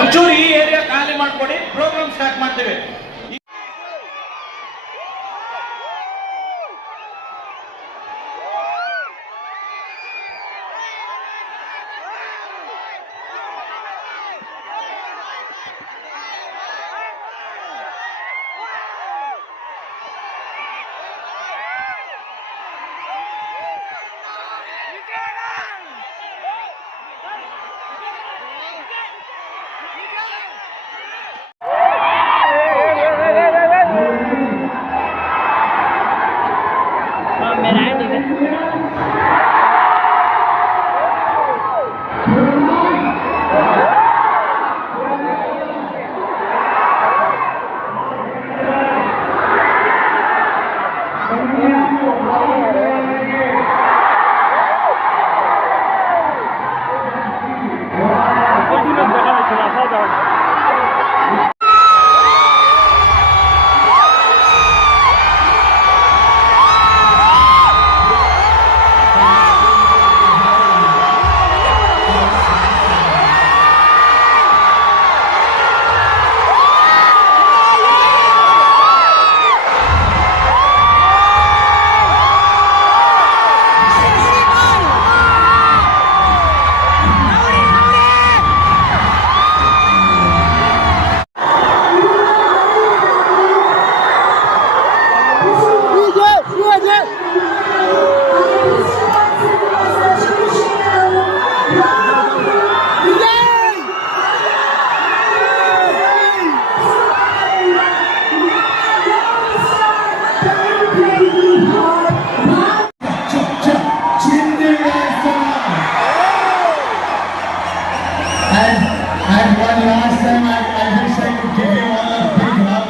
ಒಂಚೂರು ಈ ಏರಿಯಾ ಖಾಲಿ ಮಾಡ್ಕೊಡಿ, ಪ್ರೋಗ್ರಾಮ್ ಸ್ಟಾರ್ಟ್ ಮಾಡ್ತೇವೆ. And one last time, I wish I could give you all a big hug.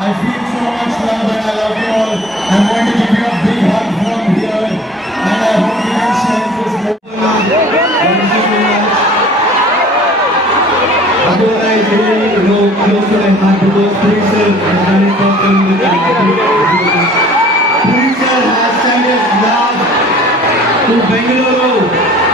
I feel so much love and I love you all. I'm going to give you a big hug from here. And I hope you can share this moment. Otherwise, I really go close to my heart because Pulitzer has done it for me with the Pulitzer has sent his love to Bengaluru.